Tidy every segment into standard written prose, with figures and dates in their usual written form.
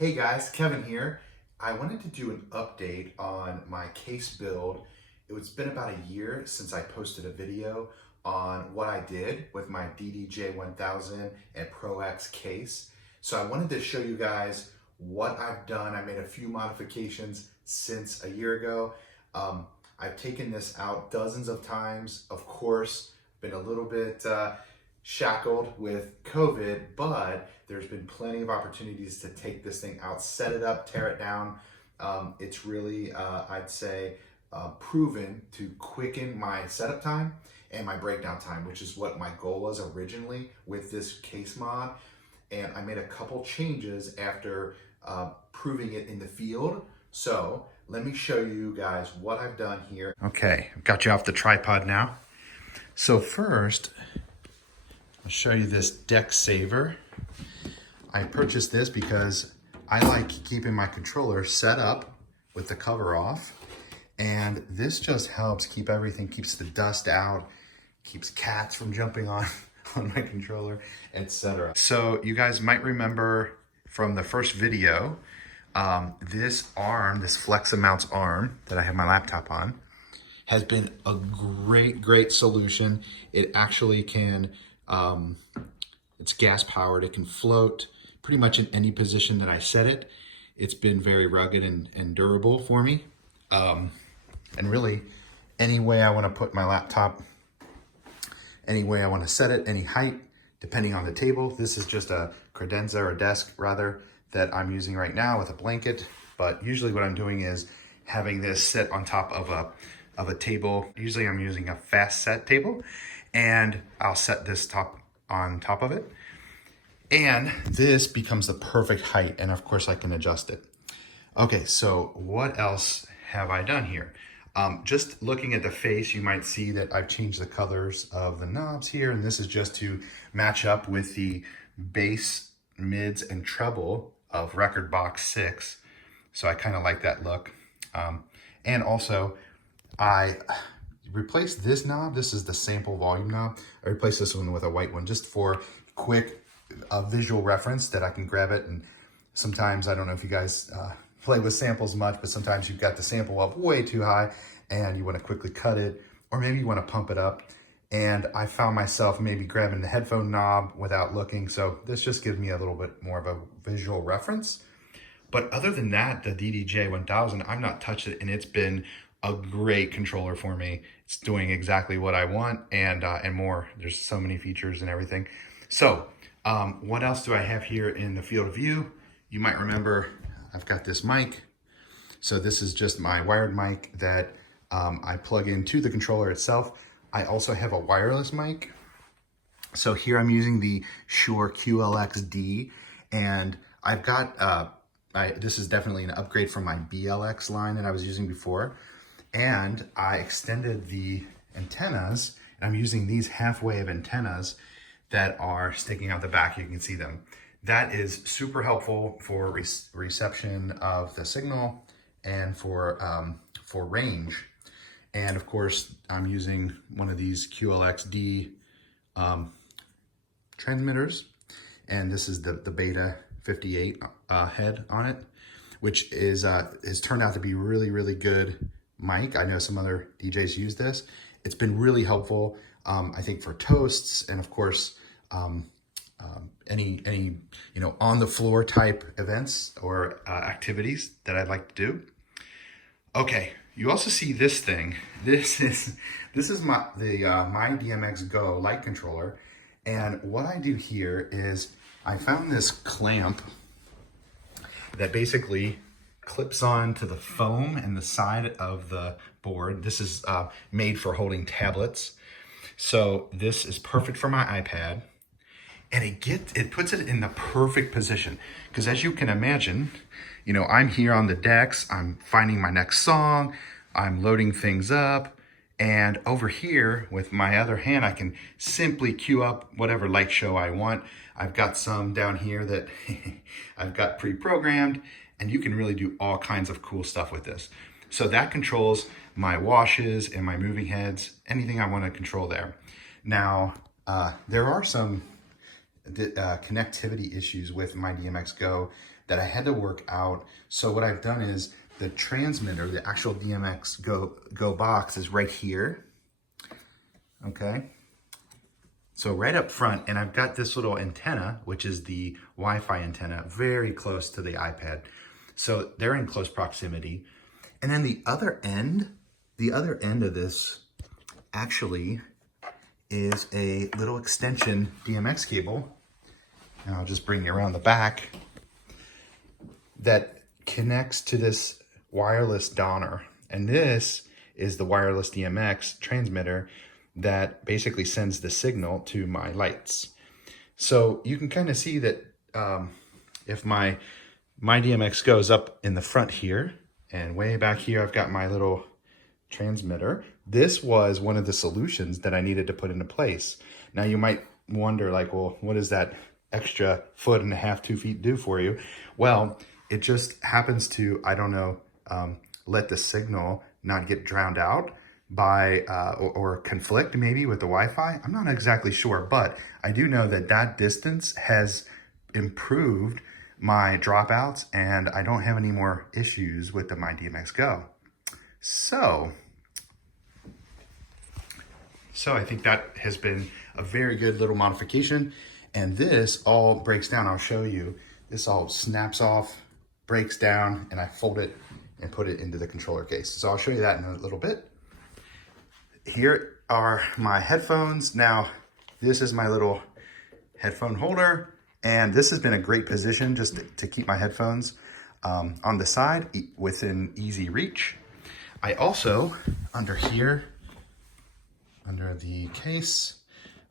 Hey guys, Kevin here. I wanted to do an update on my case build. It's been about a year since I posted a video on what I did with my DDJ-1000 and ProX case. So I wanted to show you guys what I've done. I made a few modifications since a year ago. I've taken this out dozens of times. Of course, been a little bit shackled with COVID, but there's been plenty of opportunities to take this thing out, set it up, tear it down. It's really, I'd say, proven to quicken my setup time and my breakdown time, which is what my goal was originally with this case mod. And I made a couple changes after proving it in the field. So let me show you guys what I've done here. Okay, I've got you off the tripod now. So first, I'll show you this deck saver. I purchased this because I like keeping my controller set up with the cover off. And this just helps keep everything, keeps the dust out, keeps cats from jumping on my controller, etc. So you guys might remember from the first video, this arm, this flex mounts arm that I have my laptop on, has been a great solution. It actually can, it's gas powered, it can float pretty much in any position that I set it. It's been very rugged and durable for me. And really, any way I want to put my laptop, any way I want to set it, any height, depending on the table. This is just a credenza or desk rather that I'm using right now with a blanket. But usually what I'm doing is having this sit on top of a table. Usually I'm using a fast set table, and I'll set this on top of it. And this becomes the perfect height. And of course I can adjust it. Okay, so what else have I done here? Just looking at the face, you might see that I've changed the colors of the knobs here. And this is just to match up with the bass, mids, and treble of Record Box 6. So I kind of like that look. And also I replaced this knob. This is the sample volume knob. I replaced this one with a white one just for quick visual reference that I can grab it. And sometimes, I don't know if you guys play with samples much, but sometimes you've got the sample up way too high and you want to quickly cut it, or maybe you want to pump it up. And I found myself maybe grabbing the headphone knob without looking. So this just gives me a little bit more of a visual reference. But other than that, the DDJ-1000, I've not touched it, and it's been a great controller for me. It's doing exactly what I want and more. There's so many features and everything. So what else do I have here in the field of view? You might remember I've got this mic. So this is just my wired mic that I plug into the controller itself. I also have a wireless mic. So here I'm using the Shure QLX-D, and I've got, this is definitely an upgrade from my BLX line that I was using before. And I extended the antennas, and I'm using these half-wave antennas that are sticking out the back. You can see them. That is super helpful for reception of the signal and for range. And of course, I'm using one of these QLX-D transmitters, and this is the Beta 58 head on it, which is has turned out to be really good mic. I know some other DJs use this. It's been really helpful, I think, for toasts and of course any on the floor type events or activities that I'd like to do. Okay, you also see this thing. This is my DMX Go light controller, and what I do here is I found this clamp that basically clips on to the foam and the side of the board. This is made for holding tablets. So this is perfect for my iPad. And it puts it in the perfect position. Because as you can imagine, I'm here on the decks, I'm finding my next song, I'm loading things up, and over here with my other hand, I can simply queue up whatever light show I want. I've got some down here that I've got pre-programmed, and you can really do all kinds of cool stuff with this. So that controls my washes and my moving heads, anything I want to control there. Now, there are some connectivity issues with my DMX Go that I had to work out. So what I've done is the transmitter, the actual DMX Go box is right here, okay? So right up front, and I've got this little antenna, which is the Wi-Fi antenna, very close to the iPad. So they're in close proximity. And then the other end of this actually is a little extension DMX cable. And I'll just bring you around the back that connects to this wireless donor. And this is the wireless DMX transmitter that basically sends the signal to my lights. So you can kind of see that if my DMX goes up in the front here, and way back here I've got my little transmitter. This was one of the solutions that I needed to put into place. Now you might wonder, like, well, what does that extra 1.5 to 2 feet do for you? Well, it just happens to, I don't know, let the signal not get drowned out by or conflict maybe with the Wi-Fi. I'm not exactly sure, but I do know that that distance has improved my dropouts, and I don't have any more issues with the My DMX Go. So I think that has been a very good little modification, and this all breaks down. I'll show you. This all snaps off, breaks down, and I fold it and put it into the controller case. So I'll show you that in a little bit. Here are my headphones. Now, this is my little headphone holder, and this has been a great position just to keep my headphones on the side within easy reach. I also, under here, under the case,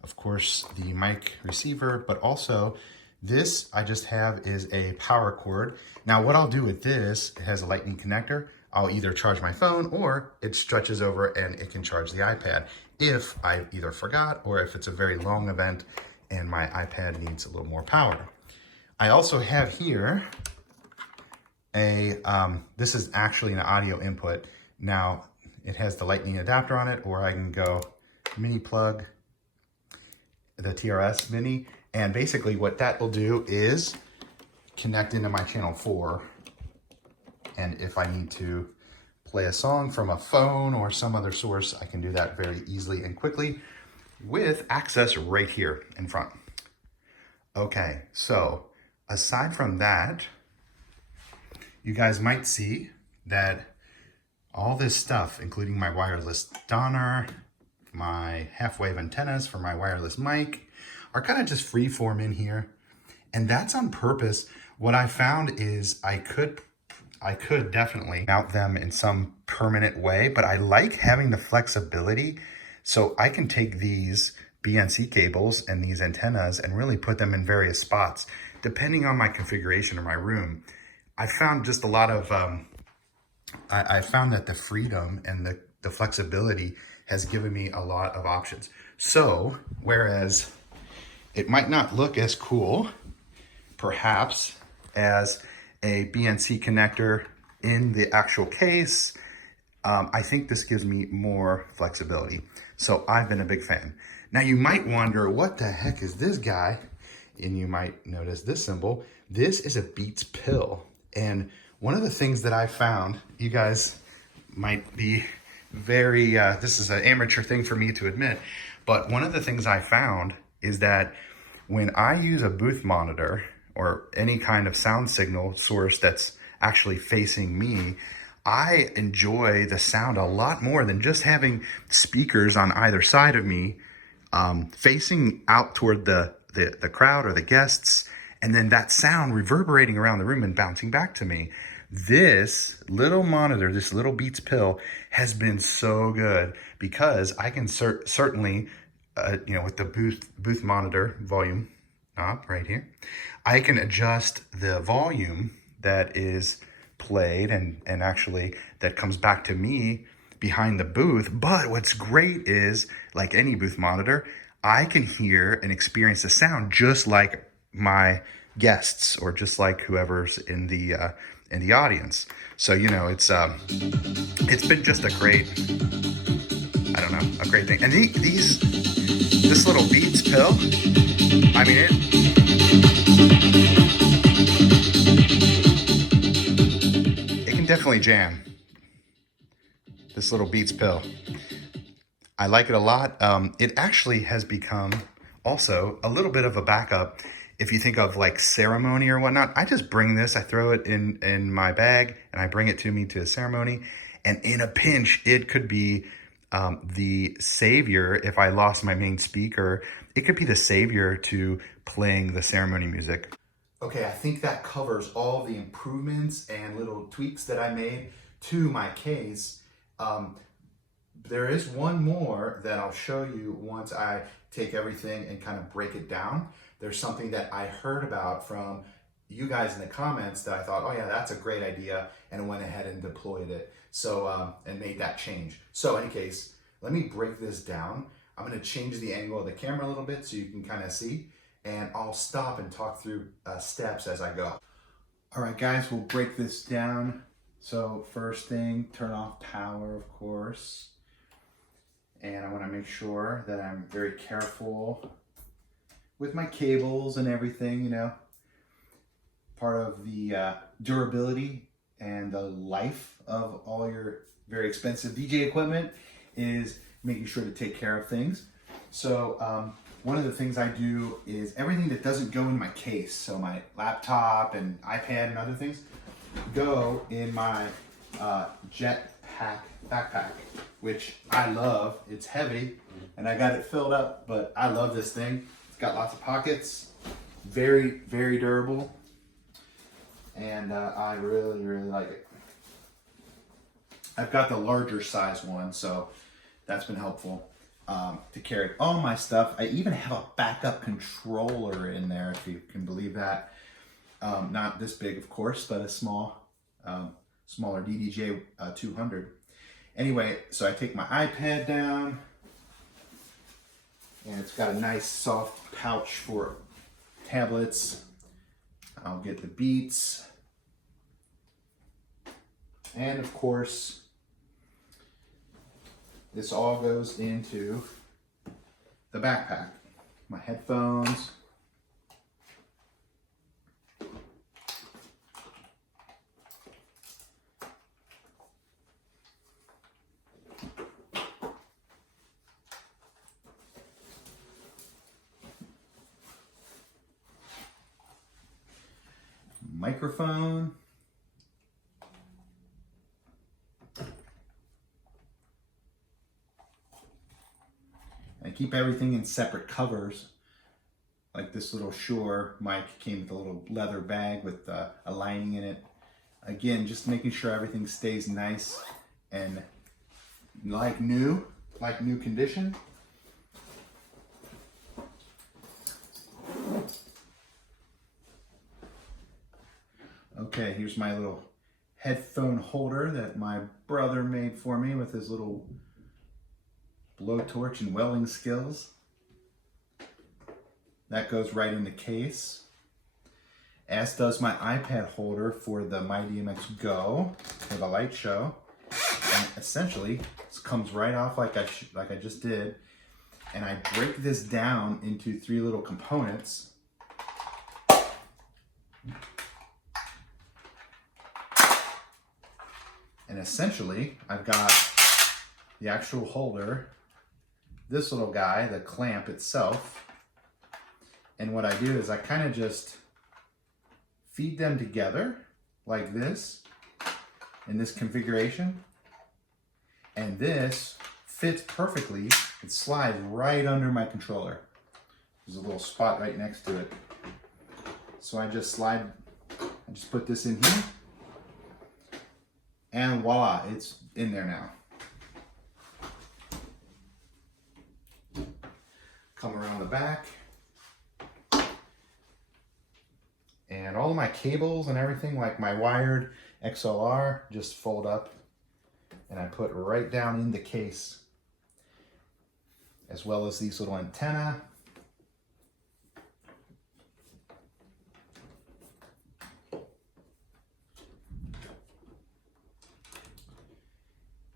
of course, the mic receiver, but also this I just have is a power cord. Now what I'll do with this, it has a lightning connector. I'll either charge my phone or it stretches over and it can charge the iPad if I either forgot or if it's a very long event and my iPad needs a little more power. I also have here this is actually an audio input. Now it has the lightning adapter on it, or I can go mini plug, the TRS mini, and basically what that will do is connect into my channel 4. And if I need to play a song from a phone or some other source, I can do that very easily and quickly with access right here in front. Okay, so aside from that, you guys might see that all this stuff, including my wireless donor, my half-wave antennas for my wireless mic, are kind of just free form in here. And that's on purpose. What I found is I could definitely mount them in some permanent way, but I like having the flexibility so I can take these BNC cables and these antennas and really put them in various spots depending on my configuration or my room. I found just a lot of, I found that the freedom and the flexibility has given me a lot of options. So, whereas it might not look as cool, perhaps, as a BNC connector in the actual case, I think this gives me more flexibility. So I've been a big fan. Now you might wonder, what the heck is this guy? And you might notice this symbol. This is a Beats pill. And one of the things that I found, you guys might be very, this is an amateur thing for me to admit, but one of the things I found is that when I use a booth monitor or any kind of sound signal source that's actually facing me, I enjoy the sound a lot more than just having speakers on either side of me, facing out toward the crowd or the guests, and then that sound reverberating around the room and bouncing back to me. This little monitor, this little Beats pill, has been so good because I can certainly, with the booth monitor volume knob right here, I can adjust the volume that is played and actually that comes back to me behind the booth. But what's great is, like any booth monitor, I can hear and experience the sound just like my guests or just like whoever's in the audience. So, it's been just a great, a great thing. And this little Beats pill, I mean, definitely jam. This little Beats pill. I like it a lot. It actually has become also a little bit of a backup. If you think of like ceremony or whatnot, I just bring this, I throw it in my bag and I bring it to me to a ceremony. And in a pinch, it could be the savior. If I lost my main speaker, it could be the savior to playing the ceremony music. Okay, I think that covers all the improvements and little tweaks that I made to my case. There is one more that I'll show you once I take everything and kind of break it down. There's something that I heard about from you guys in the comments that I thought, oh yeah, that's a great idea, and I went ahead and deployed it. So, and made that change. So in any case, let me break this down. I'm gonna change the angle of the camera a little bit so you can kind of see, and I'll stop and talk through steps as I go. All right, guys, we'll break this down. So first thing, turn off power, of course. And I want to make sure that I'm very careful with my cables and everything, you know. Part of the durability and the life of all your very expensive DJ equipment is making sure to take care of things. So one of the things I do is everything that doesn't go in my case, so my laptop and iPad and other things, go in my Jetpack backpack, which I love. It's heavy and I got it filled up, but I love this thing. It's got lots of pockets, very, very durable, and I really, really like it. I've got the larger size one, so that's been helpful to carry all my stuff. I even have a backup controller in there, if you can believe that. Not this big, of course, but a small, smaller DDJ-1000. Anyway, so I take my iPad down, and it's got a nice soft pouch for tablets. I'll get the Beats, and of course, this all goes into the backpack. My headphones, microphone, I keep everything in separate covers. Like this little Shure mic came with a little leather bag with a lining in it. Again, just making sure everything stays nice and like new condition. Okay, here's my little headphone holder that my brother made for me with his little blowtorch and welding skills. That goes right in the case, as does my iPad holder for the My DMX Go for the light show. And essentially, this comes right off like I just did, and I break this down into 3 little components. And essentially, I've got the actual holder, this little guy, the clamp itself, and what I do is I kind of just feed them together like this, in this configuration, and this fits perfectly. It slides right under my controller. There's a little spot right next to it. So I just put this in here, and voila, it's in there now. Come around the back, and all of my cables and everything, like my wired XLR, just fold up and I put right down in the case, as well as these little antenna.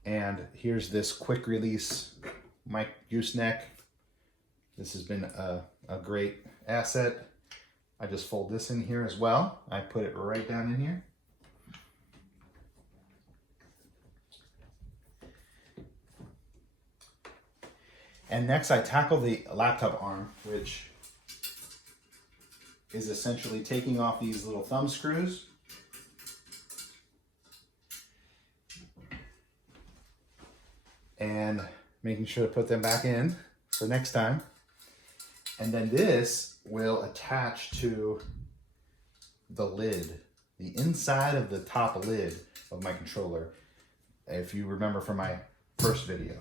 And here's this quick release mic gooseneck. This has been a great asset. I just fold this in here as well. I put it right down in here. And next I tackle the laptop arm, which is essentially taking off these little thumb screws. And making sure to put them back in for next time. And then this will attach to the lid, the inside of the top lid of my controller, if you remember from my first video.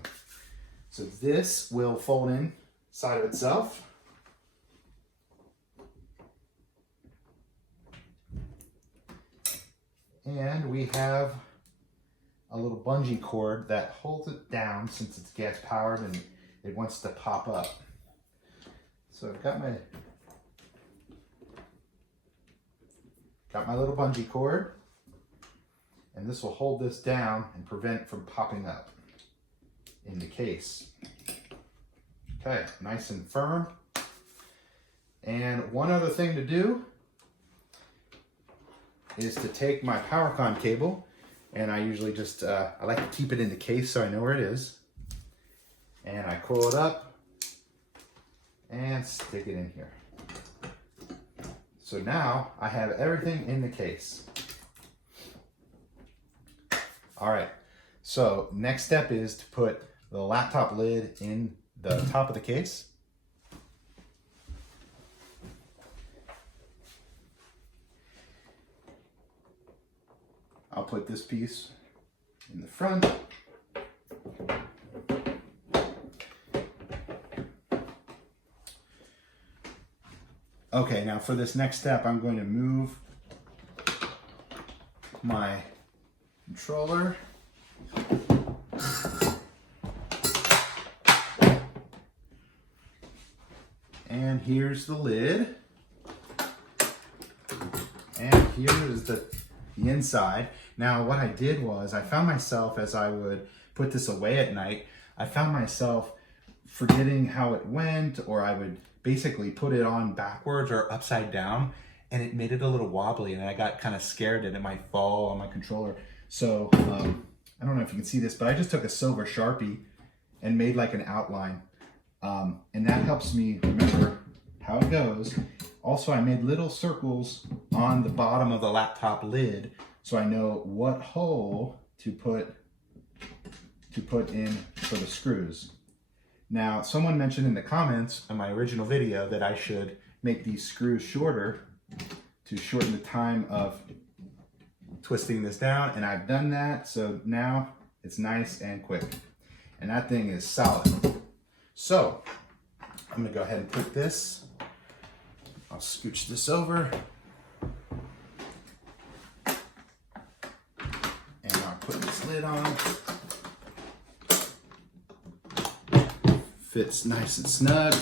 So this will fold in side of itself. And we have a little bungee cord that holds it down since it's gas powered and it wants to pop up. So I've got my little bungee cord, and this will hold this down and prevent it from popping up in the case. Okay, nice and firm. And one other thing to do is to take my PowerCon cable, and I usually just, I like to keep it in the case so I know where it is. And I coil it up and stick it in here. So now I have everything in the case. All right, so next step is to put the laptop lid in the top of the case. I'll put this piece in the front. Okay, now for this next step, I'm going to move my controller. And here's the lid. And here is the inside. Now what I did was I found myself, as I would put this away at night, I found myself forgetting how it went, or I would basically put it on backwards or upside down, and it made it a little wobbly, and I got kind of scared that it might fall on my controller. So I don't know if you can see this, but I just took a silver Sharpie and made like an outline, and that helps me remember how it goes. Also, I made little circles on the bottom of the laptop lid so I know what hole to put in for the screws. Now, someone mentioned in the comments on my original video that I should make these screws shorter to shorten the time of twisting this down, and I've done that, so now it's nice and quick. And that thing is solid. So, I'm gonna go ahead and put this, I'll scooch this over, and I'll put this lid on. Fits nice and snug.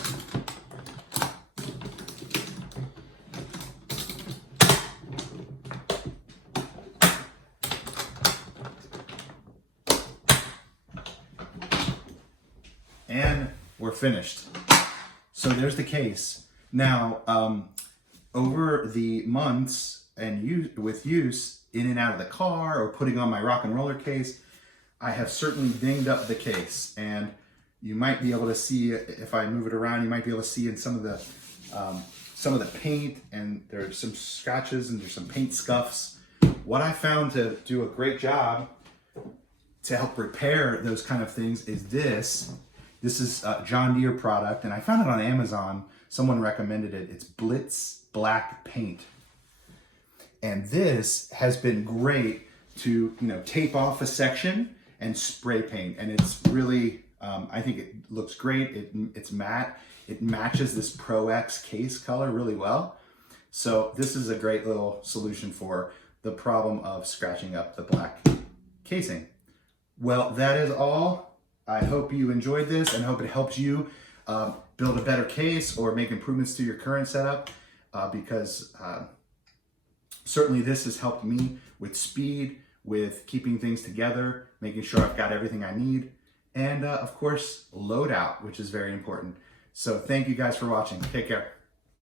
And we're finished. So there's the case. Now, over the months and with use in and out of the car or putting on my rock and roller case, I have certainly dinged up the case. And you might be able to see, if I move it around, you might be able to see in some of the paint, and there's some scratches and there's some paint scuffs. What I found to do a great job to help repair those kind of things is this. This is a John Deere product, and I found it on Amazon. Someone recommended it. It's Blitz Black Paint. And this has been great to, tape off a section and spray paint. And it's really, I think it looks great. It's matte. It matches this ProX case color really well. So this is a great little solution for the problem of scratching up the black casing. Well, that is all. I hope you enjoyed this and hope it helps you build a better case or make improvements to your current setup, because certainly this has helped me with speed, with keeping things together, making sure I've got everything I need, and of course, load out, which is very important. So thank you guys for watching. Take care.